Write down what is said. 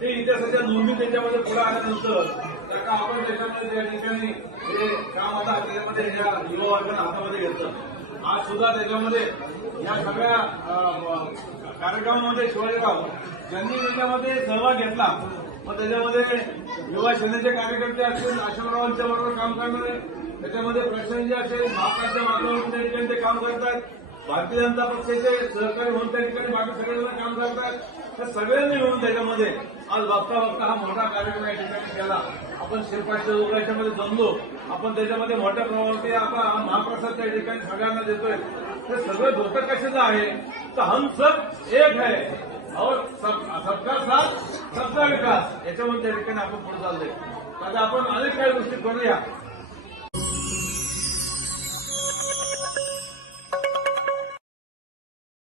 ते इतिहासाच्या नोंदी त्याच्यामध्ये पुढे आल्यानंतर त्या आपण त्याच्यामध्ये त्या ठिकाणी हे काम आता आपल्यामध्ये ह्या युवा वर्गाने हातामध्ये घेतलं. आज सुद्धा त्याच्यामध्ये या सगळ्या कार्यक्रमामध्ये शिवाजीराव ज्यांनी त्याच्यामध्ये सहभाग घेतला. मग त्याच्यामध्ये युवा सेनेचे कार्यकर्ते असतील अशोकरावांच्या बरोबर काम करणारे त्याच्यामध्ये प्रशासनचे असेल महाराष्ट्राच्या माध्यमातून त्या ठिकाणी ते काम करतात. भारतीय जनता पक्षाचे सहकारी म्हणून त्या ठिकाणी बाकी सगळ्यांना काम करतात. तर सगळ्यांनी मिळून त्याच्यामध्ये आज बघता बघता हा मोठा कार्यक्रम या ठिकाणी केला. आपण शिरपाटच्या उघडाच्यामध्ये जमलो आपण त्याच्यामध्ये मोठ्या प्रमाणावरती आता महाप्रसाद त्या ठिकाणी सगळ्यांना देतोय. ते सगळं धोतर कशाचं आहे? तर हम सब एक आहे. और सब सबका साथ सबका विकास. याच्यामध्ये त्या ठिकाणी आपण पुढे चाललोय. आता आपण अनेक काही गोष्टी करूया.